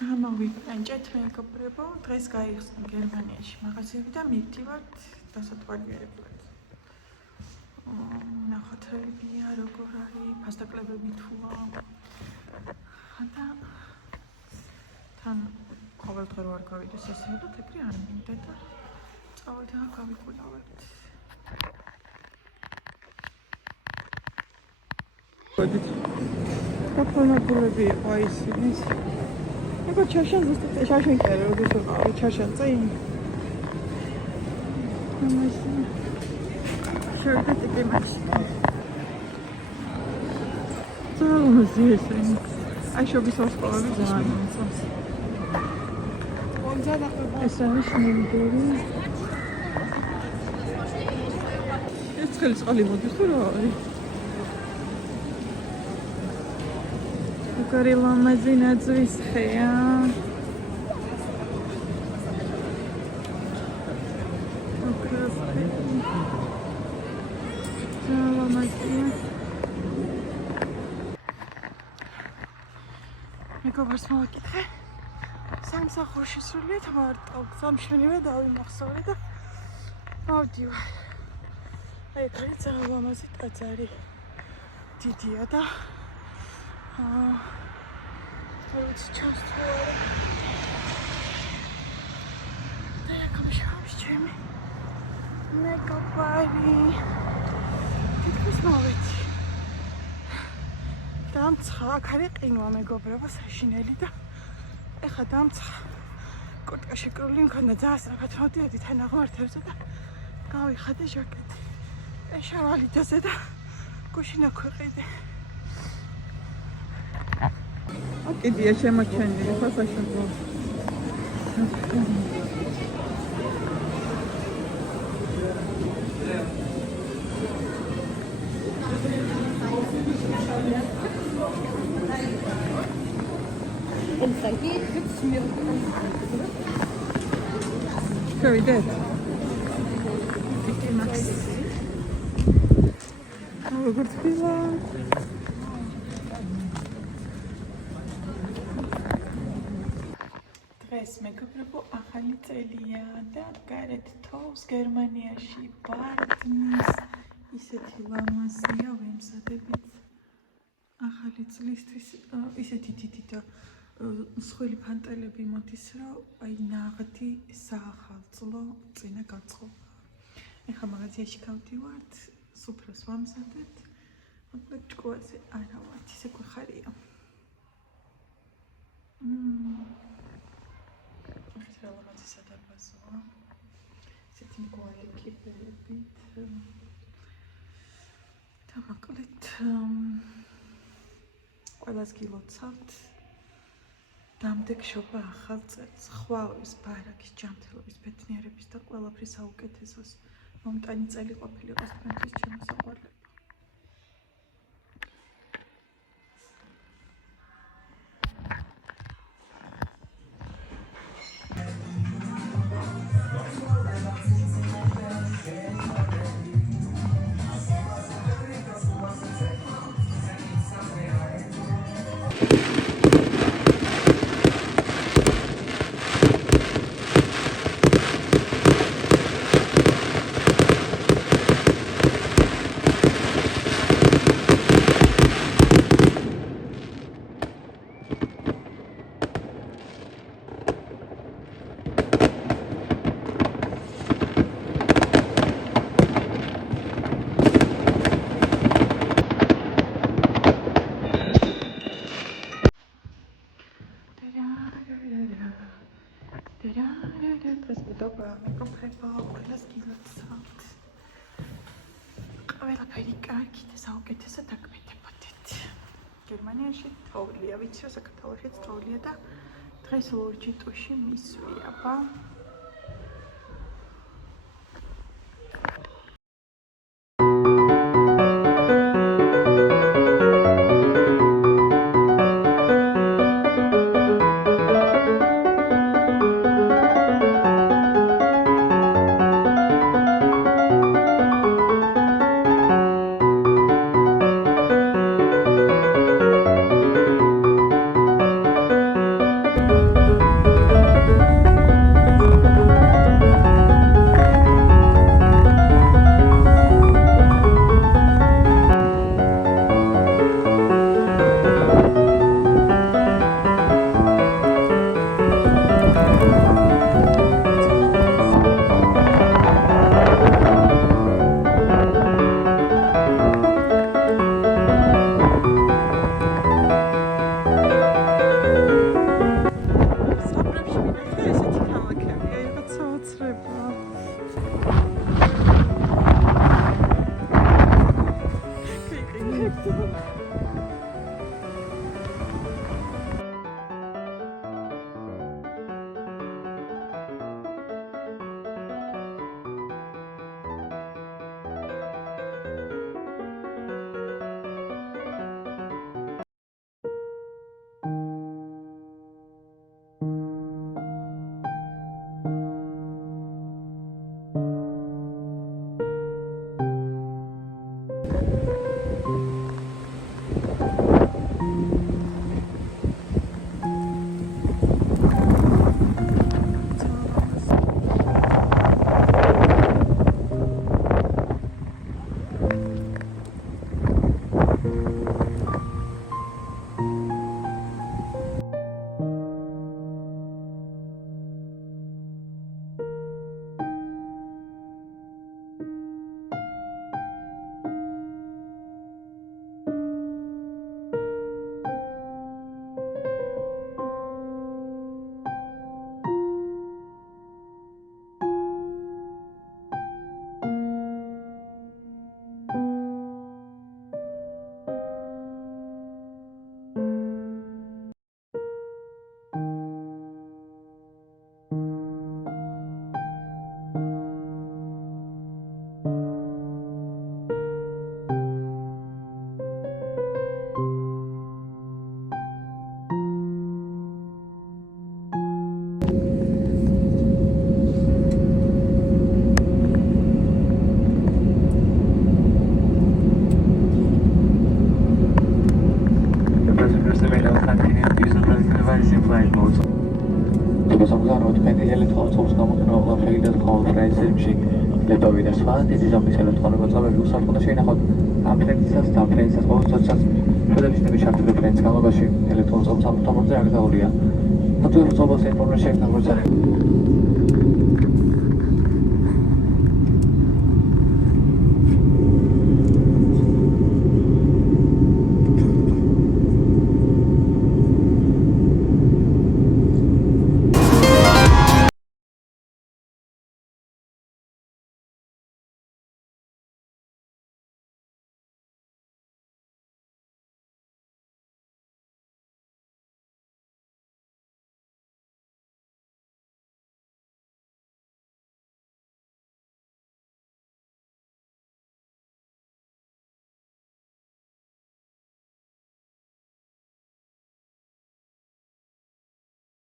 გამოვიყვანჭეთ მეგობრებო, დღეს გაიხსნა გერმანიაში მაღაზიები და მივდივართ დასათვალიერებლად. ნახოთრებია, როგორ არის, ფასდაკლებები თუა. და თან ყოველდღე რო არ გავიდეს ესე და თეთრი არ მინდა და წავედი და გავიკვლავებთ. გაფორმებულები იყო ისინი. ego çarşan zıstı çarşan kere o da çok çarşan sayın. Şöyle tekrar. Tamam zeytin. Ay şu bir sos falan var. Onca da esas şunu görüyorum. Jetzt alayım o düstur. Gorilla mazina dzvisxeya. მეგობრს მოვაკითხე. სამსახურში სრულიად ვარტავ. სამშენივე დავიმახსოვრე და მოვდივარ. აი ეს ძალიან ტაძარი დიდია და it's just water. There comes Shams Jimmy. Make up party. Dit was nawet. Დამცხა, ხარი ყინვა მეგობრებო საშინელი და ეხა დამცხა. კურტკა შეკრული მქონდა ძალიან სწრაფად მოდიოდი თან აღმართებზე და გავიხადე ჟაკეტი. ეშავალიდაზე და გუშინა ქვეყიდე. კიდია შემოჩენილი ფასაშობო. Привет. Такие Макс. Როგორც ვილა. დღეს მეგობრებო ახალი წელია და გარეთ თოვს გერმანიაში ბარდნის ისეთი ლამაზია ვემზადებით ახალი წლისთვის ისეთი დიდი და მსხვილი ფანტელები მოდის რომ აი ნაღდი საახალწლო წინა გაწყობა. ეხლა მაღაზიაში გავდივართ, სუფრას ვამზადებთ, მაგრამ ჭკუაზე არა ვართ, ისე გვეხარია. Რაღაც სადარბაზოა. ისეთი მგვარი კიბეებით. და მოკლედ ყველას გილოცავთ. დამდეგ შობა ახალ წელს. ხვავის, ბარაკის, ჯანმრთელობის, ბედნიერების და ყველაფრის საუკეთესოს მომტანი წელი ყოფილიყოს თქვენთვის შემოსაყვარლება. ყველაფერი კარგი და საუკეთესო დაგმეტებოდეთ. გერმანიაში თოვლია, ვიცი რომ საქართველოშიც თოვლია და დღეს ლურჯი ტუში მისვია. აბა Nosotros somos ahora depende de electrones somos como que no la figura con fraser ლეპები და სხვა დიდი ზომის ელექტრონები მოწყობები უსაფრთხო შეინახოთ ამ ფრენისას და ფრენისას მოუწოდოთ ფედერალისტების შარტული ფრენის განმავლობაში ელექტრონულ სამსახურზე აკრძალულია. Მოწოდებით ზომის ინფორმაცია შექმნა მოწოდებით